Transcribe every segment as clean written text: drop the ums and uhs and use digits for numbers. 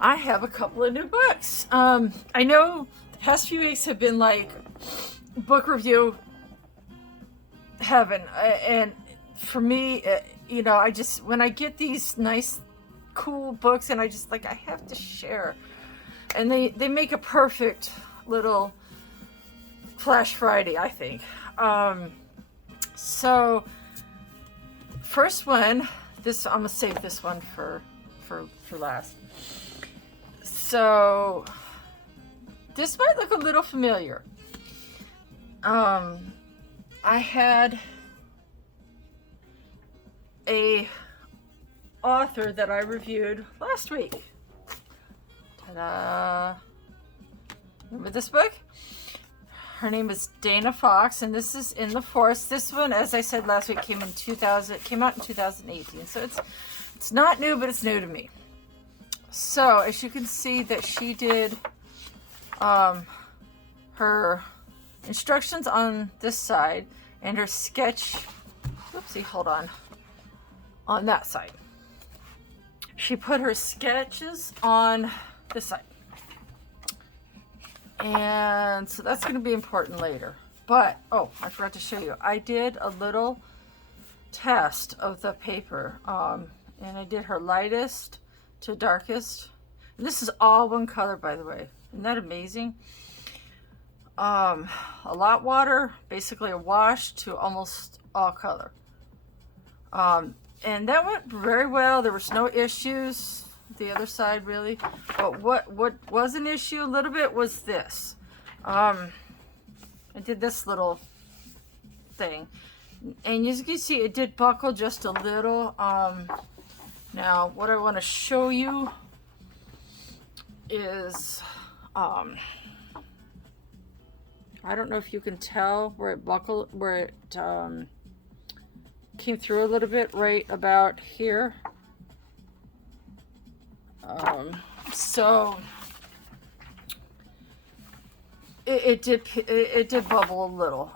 I have a couple of new books. I know the past few weeks have been like book review heaven, and for me, I just when I get these nice, cool books, and I just like I have to share, and they make a perfect little Flash Friday, I think. Um, so first one, this I'm gonna save this one for last. So this might look a little familiar. Um, I had a author that I reviewed last week. Ta-da! Remember this book? Her name is Dana Fox, and this is In the Forest. This one, as I said last week, came out in 2018. So it's not new, but it's new to me. So as you can see, that she did her instructions on this side and her sketch. Oopsie, hold on that side. She put her sketches on this side. And so that's going to be important later. But, oh, I forgot to show you. I did a little test of the paper. And I did her lightest to darkest. And this is all one color, by the way. Isn't that amazing? A lot water, basically a wash, to almost all color. And that went very well. There was no issues. The other side, really. But what was an issue a little bit was this. I did this little thing, and as you can see, it did buckle just a little. Now what I want to show you is I don't know if you can tell where it buckled, where it came through a little bit right about here. So it did bubble a little.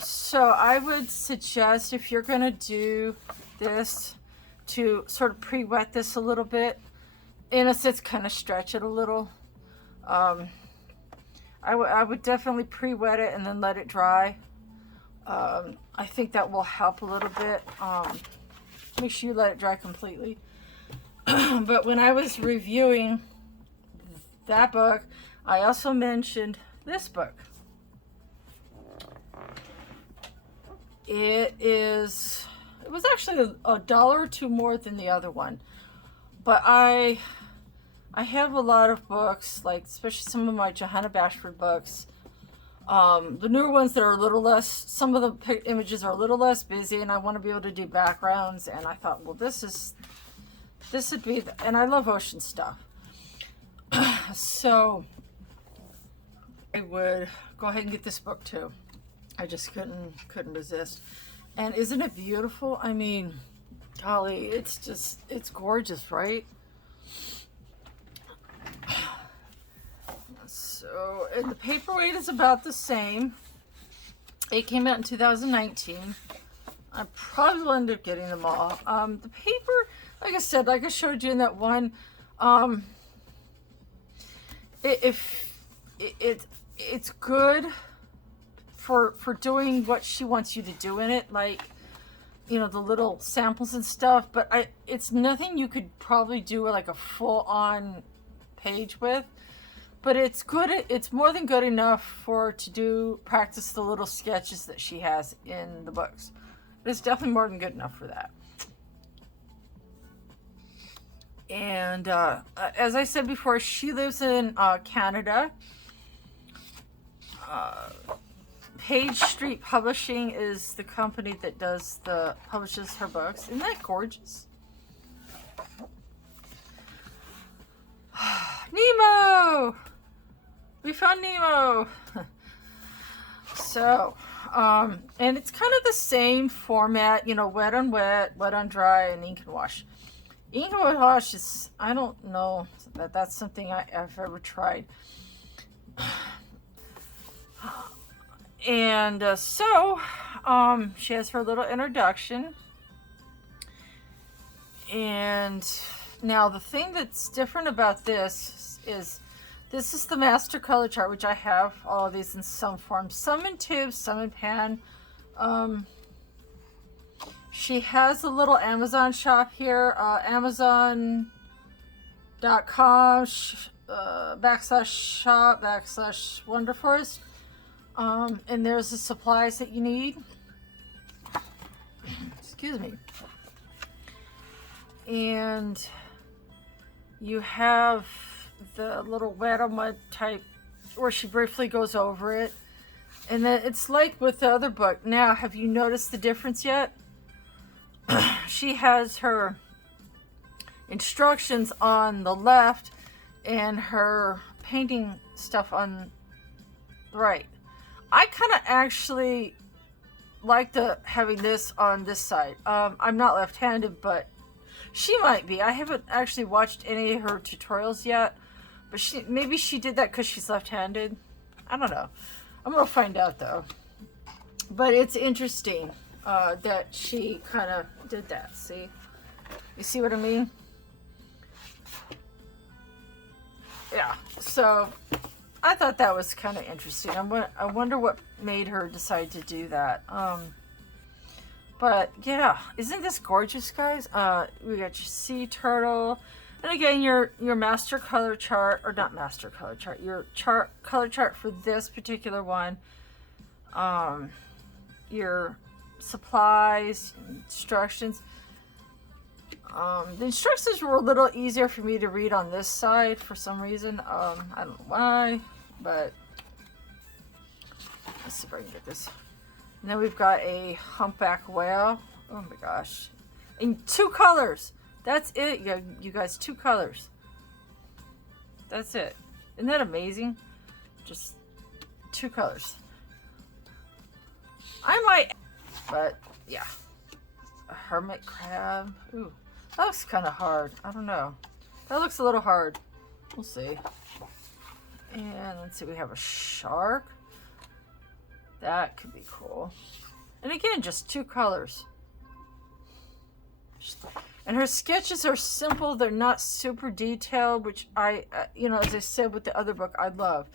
So I would suggest, if you're gonna do this, to sort of pre-wet this a little bit. In a sense, kind of stretch it a little. I would definitely pre-wet it and then let it dry. I think that will help a little bit. Make sure you let it dry completely. But when I was reviewing that book, I also mentioned this book. It was actually a dollar or two more than the other one. But I have a lot of books, like especially some of my Johanna Bashford books. The newer ones that are a little less, some of the images are a little less busy, and I want to be able to do backgrounds. And I thought, well, this would be, and I love ocean stuff. So I would go ahead and get this book too. I just couldn't resist. And isn't it beautiful? I mean, golly, it's gorgeous, right? So, and the paperweight is about the same. It came out in 2019. I probably will end up getting them all. The paper, like I said, like I showed you in that one, it's good for doing what she wants you to do in it, like, the little samples and stuff. But it's nothing you could probably do like a full-on page with. But it's good. It's more than good enough for to practice the little sketches that she has in the books. It's definitely more than good enough for that. And as I said before, she lives in Canada. Page Street Publishing is the company that publishes her books. Isn't that gorgeous? Nemo! We found Nemo! So, and it's kind of the same format, wet on wet, wet on dry, and ink and wash. Ink and wash is, I don't know that that's something I've ever tried. And so she has her little introduction. And Now, the thing that's different about this is the master color chart, which I have all of these in some form, some in tubes, some in pan. She has a little Amazon shop here, amazon.com /shop /Wonderforest. And there's the supplies that you need. Excuse me. And you have the little Mud type where she briefly goes over it. And then it's like with the other book. Now, have you noticed the difference yet? She has her instructions on the left and her painting stuff on the right. I kind of actually like having this on this side. I'm not left-handed, but she might be. I haven't actually watched any of her tutorials yet, but maybe she did that because she's left-handed. I don't know. I'm gonna find out though. But it's interesting that she kind of did that. See? You see what I mean? Yeah. So I thought that was kind of interesting. I wonder what made her decide to do that. But yeah, isn't this gorgeous, guys? We got your sea turtle, and again your master color chart, or not master color chart, your color chart for this particular one. Your supplies, instructions. The instructions were a little easier for me to read on this side for some reason. I don't know why, but let's see if I can get this. And then we've got a humpback whale. Oh my gosh. In 2 colors. That's it, you guys, 2 colors. That's it. Isn't that amazing? Just 2 colors. I might, but yeah. A hermit crab. Ooh, that looks kind of hard. I don't know. That looks a little hard. We'll see. And let's see, we have a shark. That could be cool. And again, just 2 colors. And her sketches are simple. They're not super detailed, which I, as I said with the other book, I love.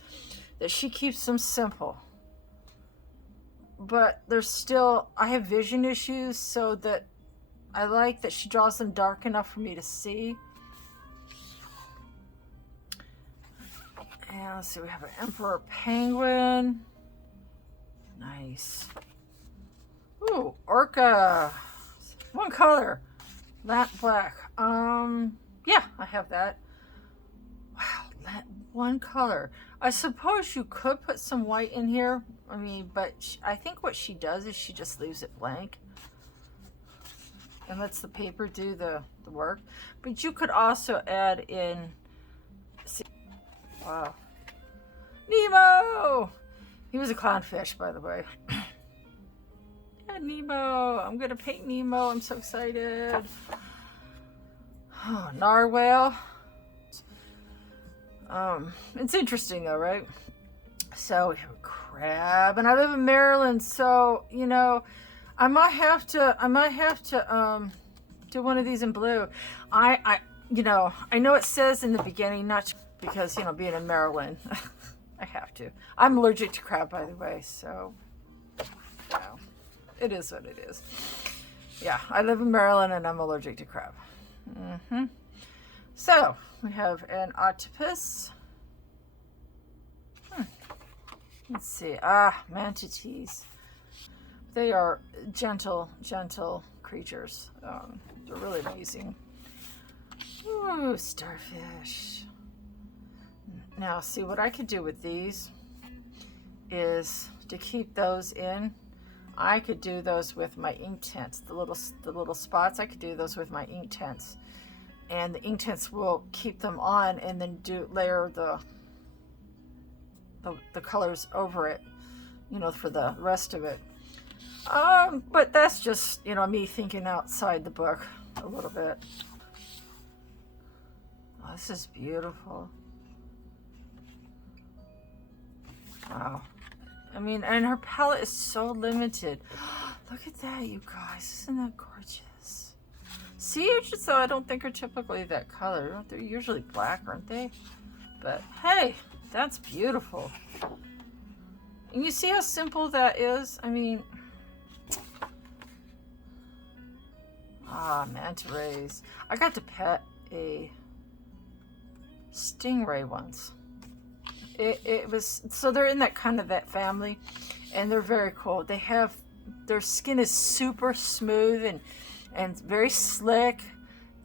That she keeps them simple. But there's still, I have vision issues, so that I like that she draws them dark enough for me to see. And let's see, we have an emperor penguin. Nice. Ooh, orca. 1 color. Matte black. Yeah, I have that. Wow, that 1 color. I suppose you could put some white in here. I mean, but I think what she does is she just leaves it blank and lets the paper do the work. But you could also add in, see, wow, Nemo! He was a clownfish, by the way. Yeah, Nemo. I'm gonna paint Nemo. I'm so excited. Oh, narwhal. It's interesting though, right? So we have a crab, and I live in Maryland, so I might have to do one of these in blue. I know it says in the beginning, not because being in Maryland, I have to. I'm allergic to crab, by the way, so it is what it is. Yeah, I live in Maryland and I'm allergic to crab. So we have an octopus. Let's see. Manatees. They are gentle creatures. They're really amazing. Ooh, starfish. Now, see, what I could do with these is to keep those in. I could do those with my ink tints. The little spots, I could do those with my ink tints. And the ink tints will keep them on, and then layer the colors over it, for the rest of it. But that's just, me thinking outside the book a little bit. Oh, this is beautiful. Wow. I mean, and her palette is so limited. Look at that, you guys. Isn't that gorgeous? Sea urchins, though, I don't think are typically that color. They're usually black, aren't they? But hey, that's beautiful. And you see how simple that is? I mean, manta rays. I got to pet a stingray once. It was, so they're in that kind of that family, and they're very cool. They have, their skin is super smooth and very slick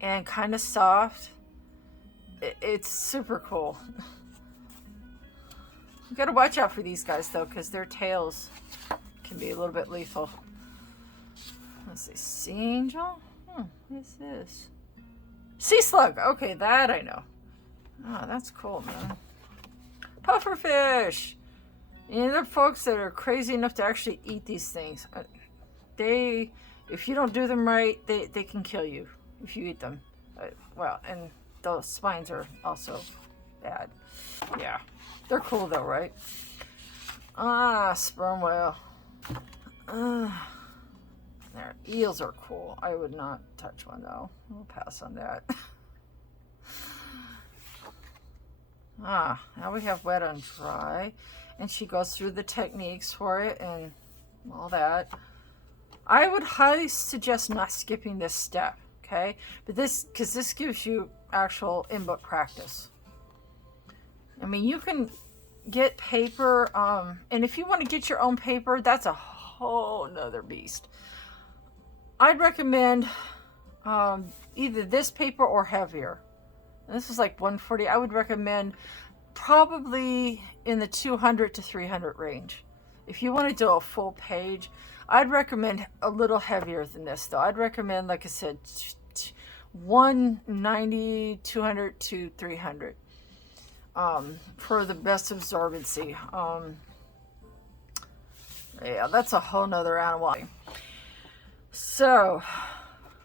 and kind of soft. It's super cool. You gotta watch out for these guys though, because their tails can be a little bit lethal. Let's see, sea angel? What is this? Sea slug! Okay, that I know. Oh, that's cool, man. Pufferfish! You know, there are folks that are crazy enough to actually eat these things. They, if you don't do them right, they can kill you if you eat them. Well, and those spines are also bad. Yeah. They're cool though, right? Sperm whale. Their eels are cool. I would not touch one though. We'll pass on that. Now we have wet on dry. And she goes through the techniques for it and all that. I would highly suggest not skipping this step, okay? But because this gives you actual in-book practice. I mean, you can get paper, and if you want to get your own paper, that's a whole nother beast. I'd recommend either this paper or heavier. And this is like 140. I would recommend probably in the 200 to 300 range. If you want to do a full page, I'd recommend a little heavier than this though. I'd recommend, like I said, 190, 200 to 300 for the best absorbency. Yeah, that's a whole nother animal. So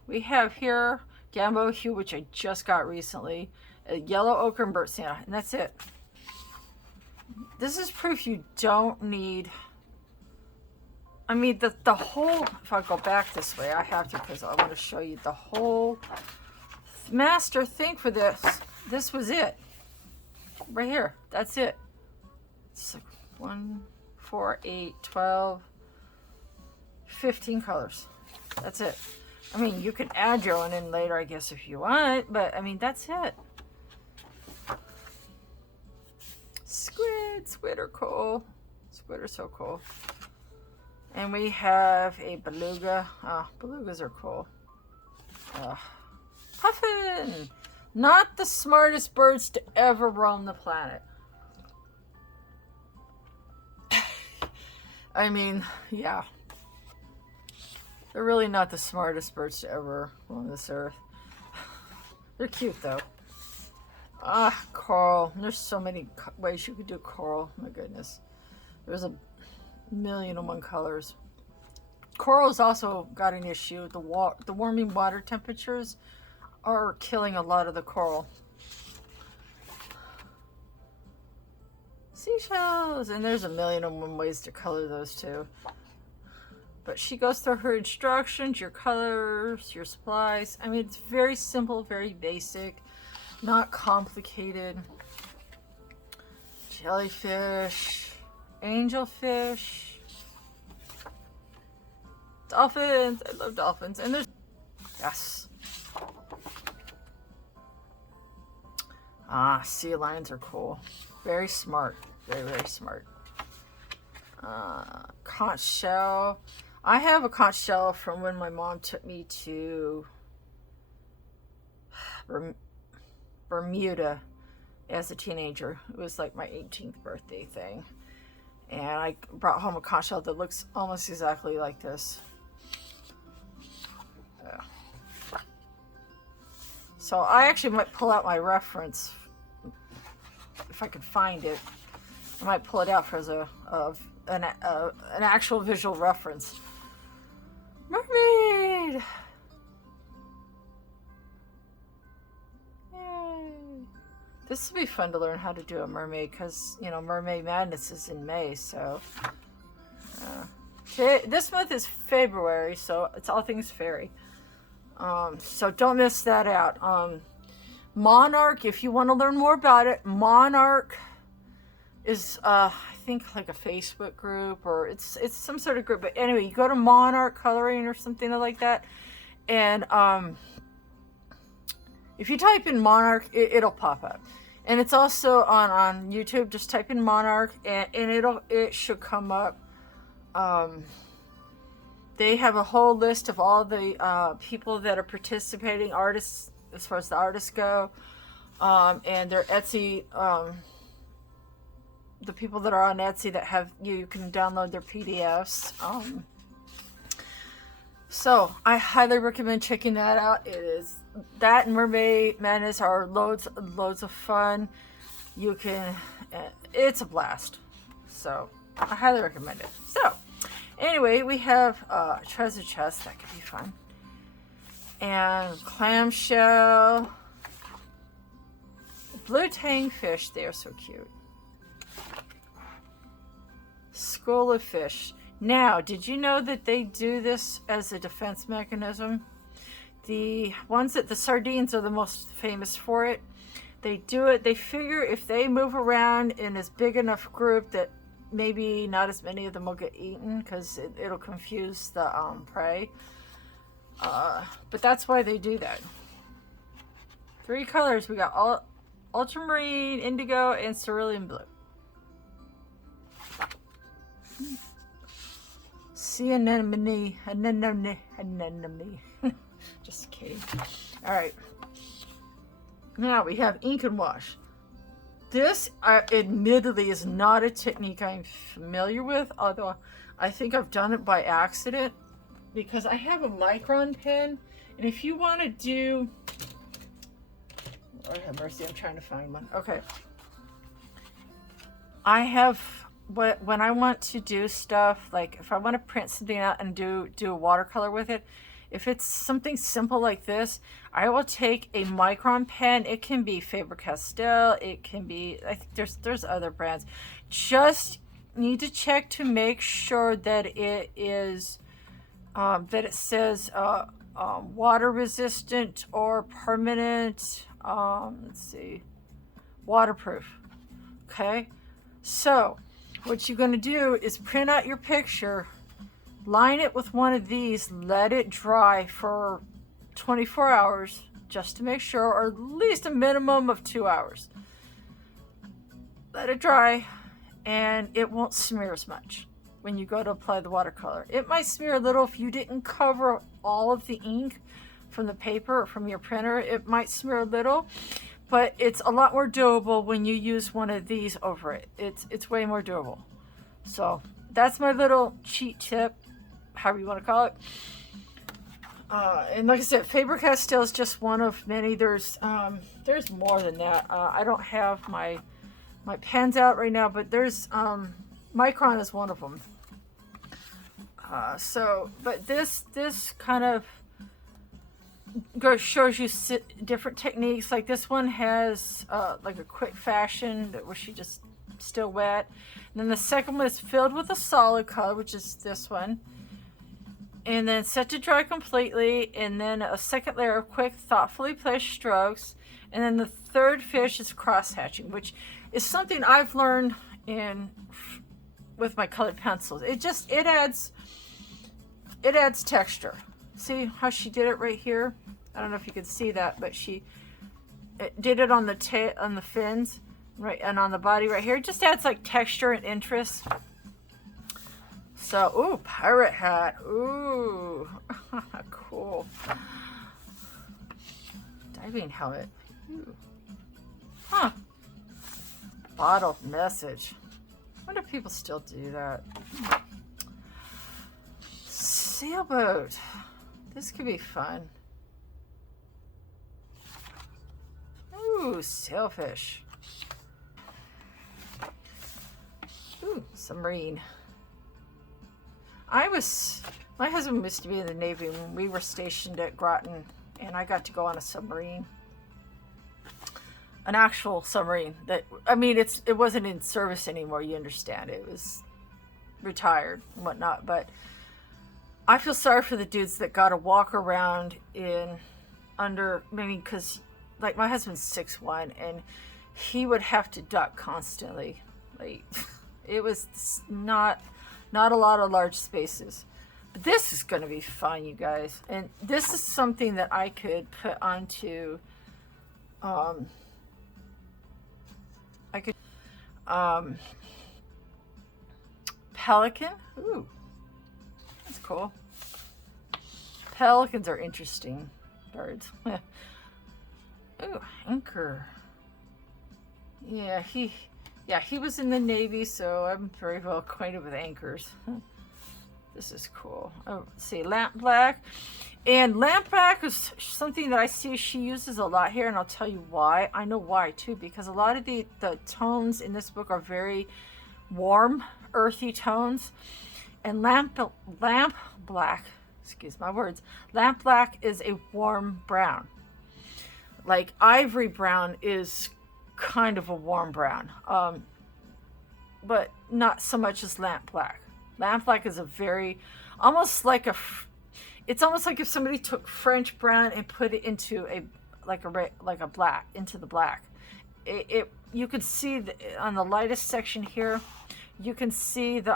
we have here Gambo Hue, which I just got recently, a yellow ochre and burnt sienna, and that's it. This is proof you don't need, I mean, the whole, if I go back this way, I have to because I want to show you the whole master thing for this. This was it. Right here. That's it. It's like 1, 4, 8, 12, 15 colors. That's it. I mean, you can add your own in later, I guess, if you want, but I mean, that's it. Squid are cool. Squid are so cool. And we have a beluga. Belugas are cool. Puffin! Not the smartest birds to ever roam the planet. I mean, yeah. They're really not the smartest birds to ever roam this earth. They're cute though. Coral. There's so many ways you could do coral. My goodness. There's a million and one colors. Coral's also got an issue. The warming water temperatures are killing a lot of the coral. Seashells. And there's a million and one ways to color those too. But she goes through her instructions, your colors, your supplies. I mean, it's very simple, very basic, not complicated. Jellyfish, angelfish, dolphins. I love dolphins. And there's, yes. Sea lions are cool. Very smart. Very, very smart. Conch shell. I have a conch shell from when my mom took me to Bermuda as a teenager. It was like my 18th birthday thing. And I brought home a conch shell that looks almost exactly like this. So I actually might pull out my reference if I could find it. I might pull it out for an actual visual reference. Mermaid! Yay! This would be fun to learn how to do a mermaid because, you know, Mermaid Madness is in May, so. This month is February, so it's all things fairy. So don't miss that out. Monarch, if you want to learn more about it, Monarch is I think like a Facebook group, or it's some sort of group. But anyway, you go to Monarch Coloring or something like that, and if you type in Monarch, it'll pop up. And it's also on YouTube. Just type in Monarch, and it should come up. They have a whole list of all the people that are participating, artists, as far as the artists go, and their Etsy. The people that are on Etsy that have you can download their PDFs. So I highly recommend checking that out. It is that and Mermaid Madness are loads of fun. You can, it's a blast. So I highly recommend it. So anyway, we have treasure chest that could be fun, and clamshell, blue tang fish. They are so cute. School of fish. Now, did you know that they do this as a defense mechanism? The ones that the sardines are the most famous for it. They do it. They figure if they move around in this big enough group that maybe not as many of them will get eaten because it'll confuse the prey. But that's why they do that. 3 colors. We got ultramarine, indigo, and cerulean blue. Sea anemone. Just kidding. All right. Now we have ink and wash. This, admittedly, is not a technique I'm familiar with, although I think I've done it by accident because I have a micron pen, and if you want to do, Lord have mercy, I'm trying to find one. Okay. I have, when I want to do stuff, like if I want to print something out and do a watercolor with it, if it's something simple like this, I will take a micron pen. It can be Faber-Castell. It can be, I think there's other brands. Just need to check to make sure that it is, that it says water resistant or permanent, let's see, waterproof. Okay, so what you're going to do is print out your picture, line it with one of these, let it dry for 24 hours just to make sure, or at least a minimum of 2 hours. Let it dry, and it won't smear as much when you go to apply the watercolor. It might smear a little if you didn't cover all of the ink from the paper or from your printer. It might smear a little, but it's a lot more doable when you use one of these over it. It's way more doable. So that's my little cheat tip, however you want to call it. And like I said, Faber-Castell is just one of many. There's more than that. I don't have my pens out right now, but there's Micron is one of them. But this kind of shows you different techniques. Like this one has like a quick fashion where she just still wet. And then the second one is filled with a solid color, which is this one. And then set to dry completely. And then a second layer of quick, thoughtfully placed strokes. And then the third fish is cross hatching, which is something I've learned with my colored pencils. It adds texture. See how she did it right here? I don't know if you can see that, but she did it on the fins, right, and on the body right here. It just adds like texture and interest. So, ooh, pirate hat. Ooh, cool. Diving helmet. Ooh. Huh. Bottle message. I wonder if people still do that. Sailboat. This could be fun. Ooh, sailfish. Ooh, submarine. My husband used to be in the Navy when we were stationed at Groton, and I got to go on a submarine. An actual submarine it wasn't in service anymore, you understand. It was retired and whatnot, but I feel sorry for the dudes that gotta walk around in under, maybe because, like, my husband's 6'1", and he would have to duck constantly. Like, it was not a lot of large spaces. But this is going to be fun, you guys. And this is something that I could put onto, um, I could, um, pelican. Ooh, that's cool. Pelicans are interesting birds. Ooh, anchor. Yeah, he was in the Navy, so I'm very well acquainted with anchors. This is cool. Oh, see, lamp black. And lamp black is something that I see she uses a lot here, and I'll tell you why. I know why, too, because a lot of the tones in this book are very warm, earthy tones. And lamp black, excuse my words, lamp black is a warm brown. Like ivory brown is kind of a warm brown, but not so much as lamp black. Lamp black is a very, almost like it's almost like if somebody took French brown and put it into a black, into the black. You can see on the lightest section here, you can see it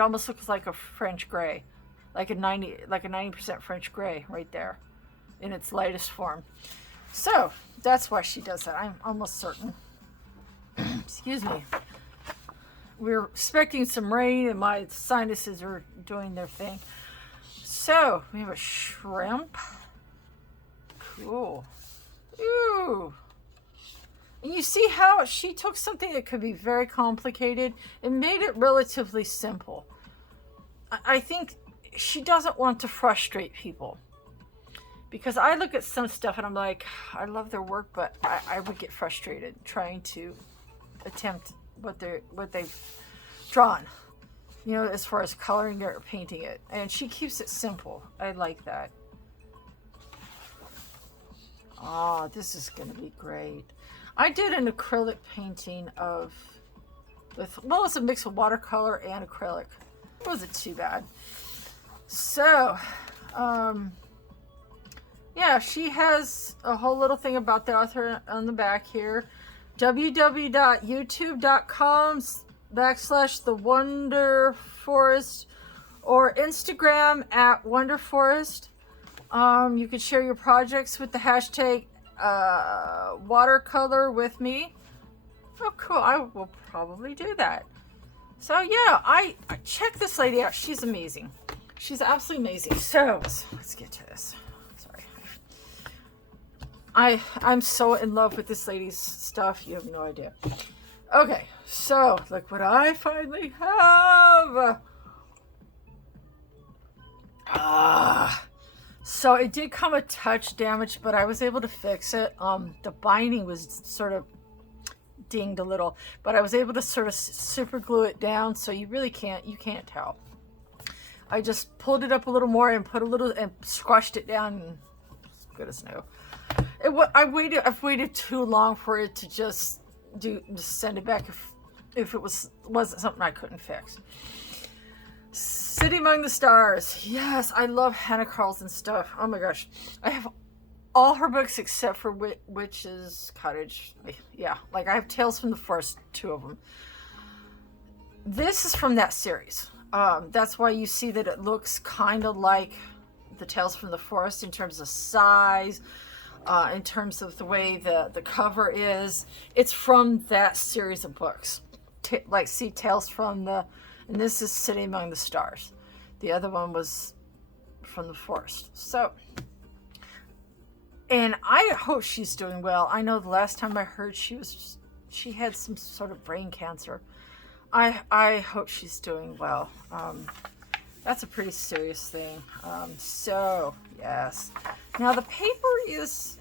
almost looks like a French gray, like a 90% French gray right there, in its lightest form. So that's why she does that. I'm almost certain. Excuse me. We're expecting some rain, and my sinuses are doing their thing. So we have a shrimp. Cool. Ooh. And you see how she took something that could be very complicated and made it relatively simple. I think she doesn't want to frustrate people. Because I look at some stuff and I'm like, I love their work, but I would get frustrated trying to attempt what they've drawn, as far as coloring it or painting it. And she keeps it simple. I like that. Oh, this is going to be great. I did an acrylic painting it's a mix of watercolor and acrylic. It wasn't too bad. So, yeah, she has a whole little thing about the author on the back here. www.youtube.com/thewonderforest or Instagram @wonderforest. You can share your projects with the hashtag watercolor with me. Oh, cool. I will probably do that. So, yeah, I check this lady out. She's amazing. She's absolutely amazing. So, let's get to this. I'm so in love with this lady's stuff. You have no idea. Okay, so look what I finally have. So it did come a touch damaged, but I was able to fix it. The binding was sort of dinged a little, but I was able to sort of super glue it down, so you can't tell. I just pulled it up a little more and and squashed it down, and it's good as new. I've waited too long for it to just send it back if it wasn't something I couldn't fix. City Among the Stars. Yes, I love Hannah Carlson stuff. Oh my gosh. I have all her books except for Witch's Cottage. Yeah, like I have Tales from the Forest, 2 of them. This is from that series. That's why you see that it looks kind of like the Tales from the Forest in terms of size, in terms of the way the cover is. It's from that series of books. See Tales from and this is City Among the Stars. The other one was from the Forest. So, and I hope she's doing well. I know the last time I heard she had some sort of brain cancer. I hope she's doing well. That's a pretty serious thing. So, yes. Now, the paper is,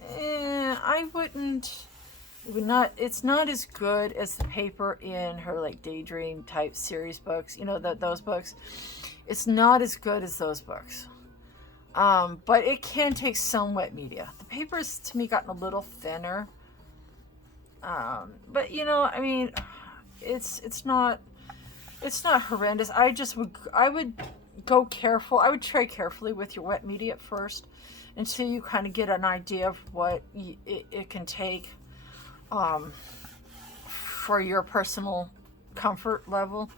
it's not as good as the paper in her, like, Daydream type series books. Those books. It's not as good as those books. But it can take some wet media. The paper has, to me, gotten a little thinner. But, it's not horrendous. I would go careful. I would tread carefully with your wet media at first until you kind of get an idea of what it can take for your personal comfort level.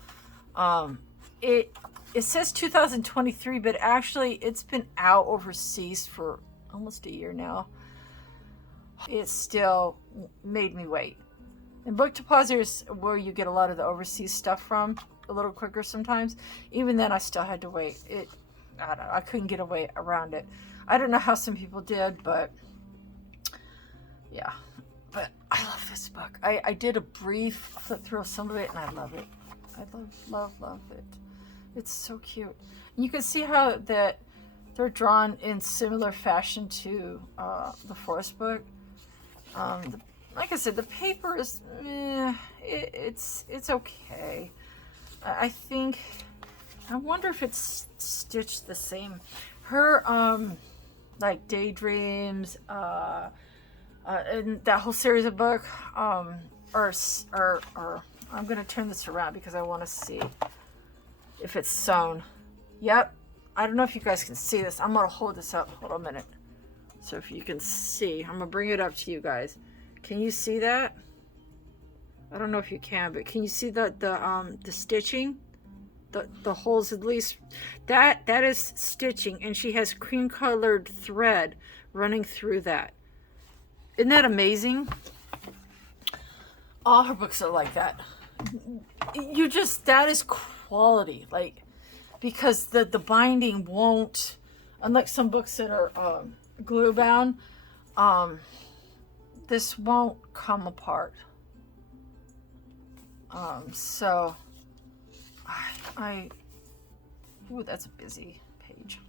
It says 2023, but actually it's been out overseas for almost a year now. It still made me wait. And Book Depositors, where you get a lot of the overseas stuff from, a little quicker sometimes. Even then, I still had to wait. I don't know. I couldn't get away around it. I don't know how some people did, but yeah. But I love this book. I did a brief flip through of some of it, and I love it. I love it. It's so cute. And you can see how that they're drawn in similar fashion to the Forest book. Like I said, the paper is, it's okay. I think, I wonder if it's stitched the same. Her, like Daydreams, and that whole series of book, or I'm going to turn this around because I want to see if it's sewn. Yep. I don't know if you guys can see this. I'm going to hold this up. Hold on a minute. So if you can see, I'm going to bring it up to you guys. Can you see that? I don't know if you can, but can you see the stitching? The holes, at least. That is stitching, and she has cream colored thread running through that. Isn't that amazing? All her books are like that. That is quality, like, because the binding won't, unlike some books that are glue bound, this won't come apart. So ooh, that's a busy page.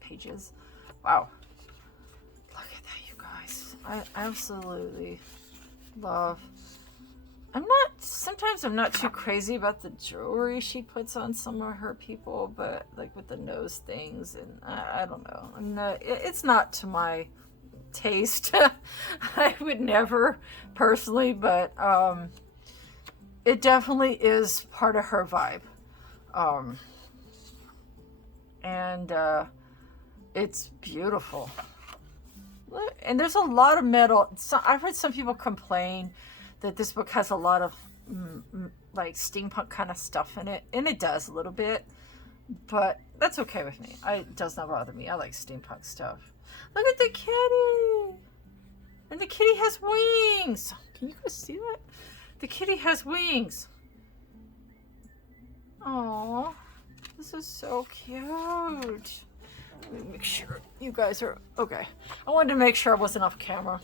Pages. Wow. Look at that, you guys. I absolutely love. Sometimes I'm not too crazy about the jewelry she puts on some of her people, but like with the nose things, and I don't know. It's not to my taste. I would never personally, but it definitely is part of her vibe. And it's beautiful. And there's a lot of metal. So I've heard some people complain that this book has a lot of like steampunk kind of stuff in it, and it does a little bit, but that's okay with me. It does not bother me. I like steampunk stuff. Look at the kitty, and the kitty has wings. Can you guys see that? The kitty has wings. Oh, this is so cute. Let me make sure you guys are okay. I wanted to make sure I wasn't off camera.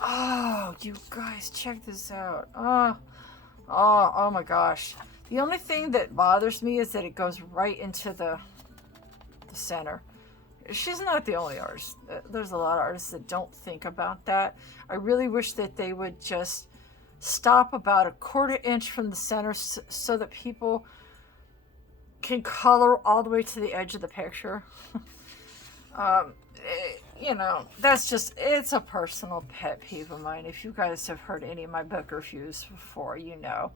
Oh, you guys, check this out. Oh my gosh. The only thing that bothers me is that it goes right into the center. She's not the only artist. There's a lot of artists that don't think about that. I really wish that they would just stop about a 1/4 inch from the center so that people can color all the way to the edge of the picture. You know, that's just, it's a personal pet peeve of mine. If you guys have heard any of my book reviews before, you know,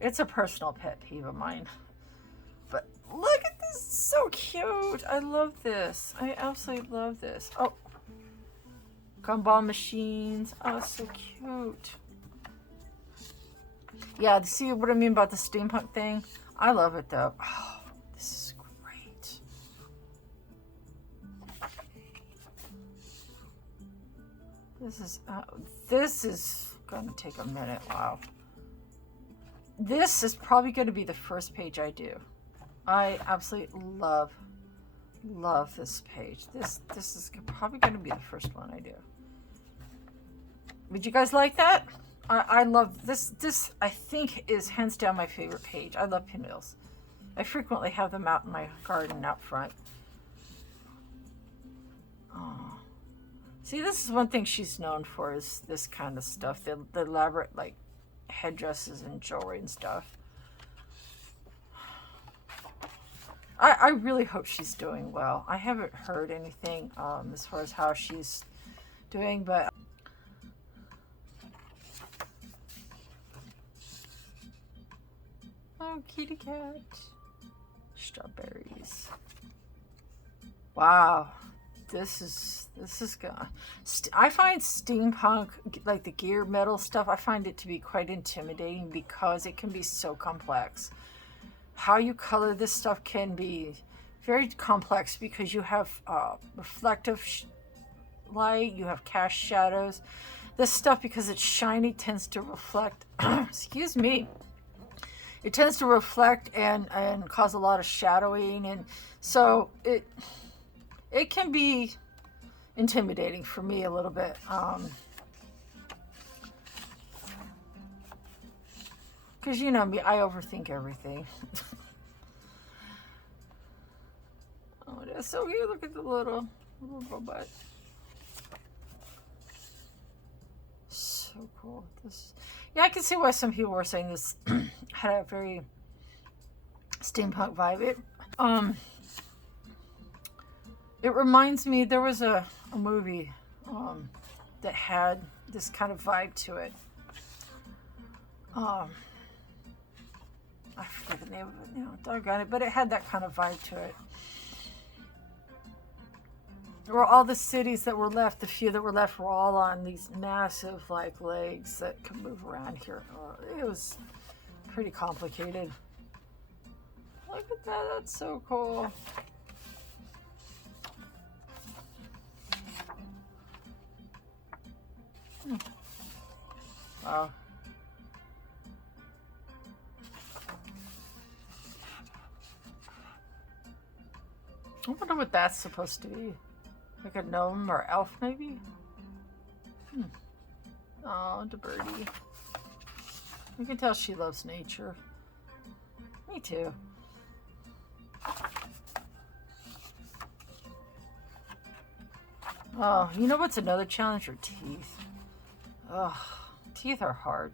it's a personal pet peeve of mine. But look at this, it's so cute. I love this. I absolutely love this. Oh, gumball machines. Oh, so cute. Yeah, see what I mean about the steampunk thing? I love it though. Oh, this is great. This is gonna take a minute. Wow. This is probably gonna be the first page I do. I absolutely love this page. This is probably gonna be the first one I do. Would you guys like that? I love this. This, I think, is hands down my favorite page. I love pinwheels. I frequently have them out in my garden out front. Oh. See, this is one thing she's known for, is this kind of stuff. The elaborate, like, headdresses and jewelry and stuff. I really hope she's doing well. I haven't heard anything as far as how she's doing, but... Oh, kitty cat. strawberries. Wow. This is good. I find steampunk, like the gear metal stuff, I find it to be quite intimidating because it can be so complex. How you color this stuff can be very complex because you have reflective light, you have cast shadows. This stuff, because it's shiny, tends to reflect, excuse me, it tends to reflect and cause a lot of shadowing, and so it can be intimidating for me a little bit. Because you know me, I overthink everything. Oh, that's so cute. Look at the little robot. So cool. Yeah, I can see why some people were saying this had a very steampunk vibe. It reminds me, there was a movie that had this kind of vibe to it. I forget the name of it now, doggone it, but it had that kind of vibe to it. There were all the cities that were left, the few that were left were all on these massive like legs that could move around here. It was pretty complicated. Look at that, that's so cool. Wow. I wonder what that's supposed to be. Like a gnome or elf, maybe? Oh, the birdie. You can tell she loves nature. Me too. Oh, you know what's another challenge? Your teeth. Ugh, teeth are hard.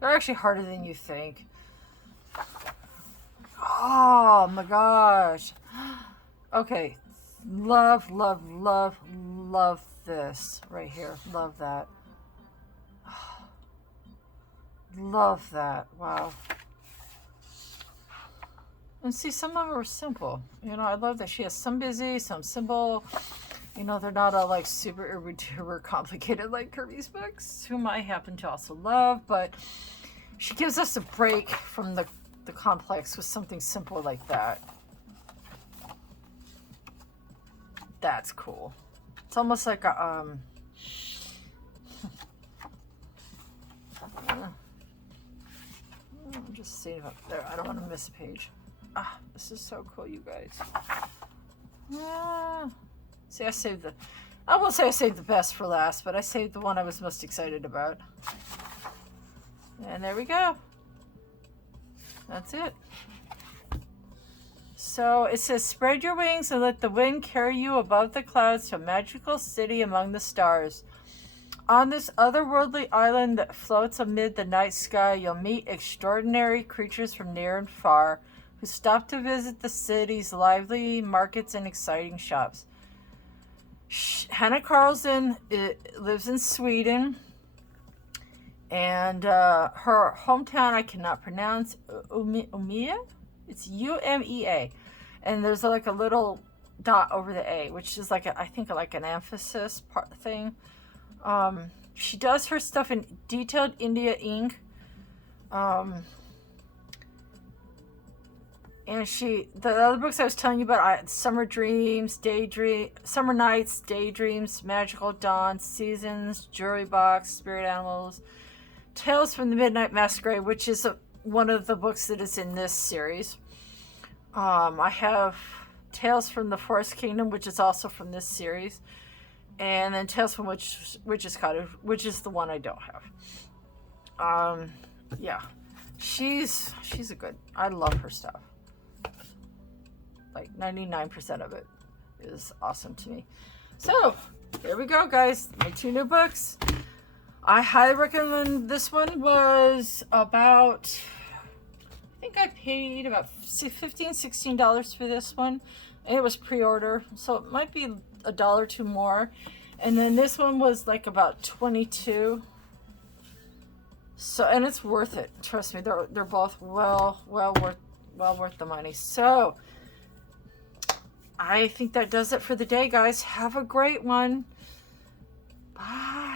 They're actually harder than you think. Oh my gosh. Okay. Love this right here. Love that. Love that. Wow. And see, some of them are simple. You know, I love that she has some busy, some simple. You know, they're not all like super complicated like Kirby's books, whom I happen to also love, but she gives us a break from the complex with something simple like that. That's cool. It's almost like a I'm just seeing up there. I don't want to miss a page. Ah, this is so cool, you guys. See, I won't say I saved the best for last, but I saved the one I was most excited about. And there we go. That's it. So it says, spread your wings and let the wind carry you above the clouds to a magical city among the stars. On this otherworldly island that floats amid the night sky, you'll meet extraordinary creatures from near and far who stop to visit the city's lively markets and exciting shops. Hannah Carlson lives in Sweden, and her hometown I cannot pronounce. Umea? It's Umea, and there's like a little dot over the A, which is like I think like an emphasis part thing. She does her stuff in detailed India ink. And the other books I was telling you about, Summer Dreams, Summer Nights, Daydreams, Magical Dawn, Seasons, Jewelry Box, Spirit Animals, Tales from the Midnight Masquerade, which is one of the books that is in this series. I have Tales from the Forest Kingdom, which is also from this series. And then Tales from Witch's Cottage, which is the one I don't have. Yeah. She's a good, I love her stuff. Like 99% of it is awesome to me. So there we go, guys. My 2 new books. I highly recommend. This one was about, I think I paid about $15-16 for this one. And it was pre-order, so it might be $1 or $2 more. And then this one was like about $22. So, and it's worth it. Trust me, they're both well worth well worth the money. So I think that does it for the day, guys. Have a great one. Bye.